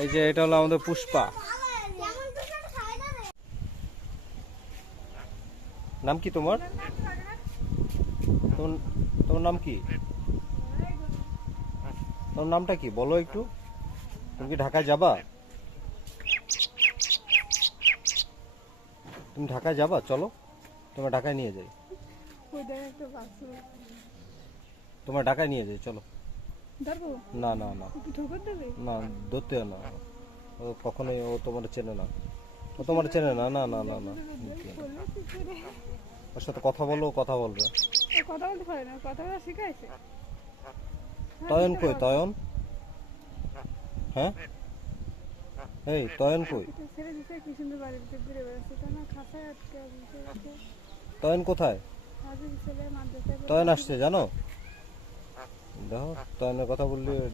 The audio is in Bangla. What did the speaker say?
এই যে এটা হলো আমাদের পুষ্পা। নাম কি তোমার? তোমার নাম কি? তোমার নামটা কি বলো একটু। তুমি কি ঢাকায় যাবা? তুমি ঢাকায় যাবা? চলো তোমার ঢাকায় নিয়ে যাই। তোমার ঢাকায় নিয়ে যাই, চলো। না না না না, ধরতে হয় না। ও কখনোই ও তোমার চেনে না। ও তোমার চেনে না। না না না না, ওর সাথে কথা বলো, কথা বলবে। কথা বলতে পারে না, কথা বলা শিখাইছে। তয়ন কই? তয়ন? হ্যাঁ, এই তয়ন কই? ছেড়ে দিতে কি সুন্দর বাড়িতে ঘুরে বেড়াচ্ছে, তা না খাসায় আটকে আছে। তয়ন কোথায়? হাজির ছেলে মাদ্রাসায় তয়ন আসছে জানো? দেখো তয়নের কথা বললে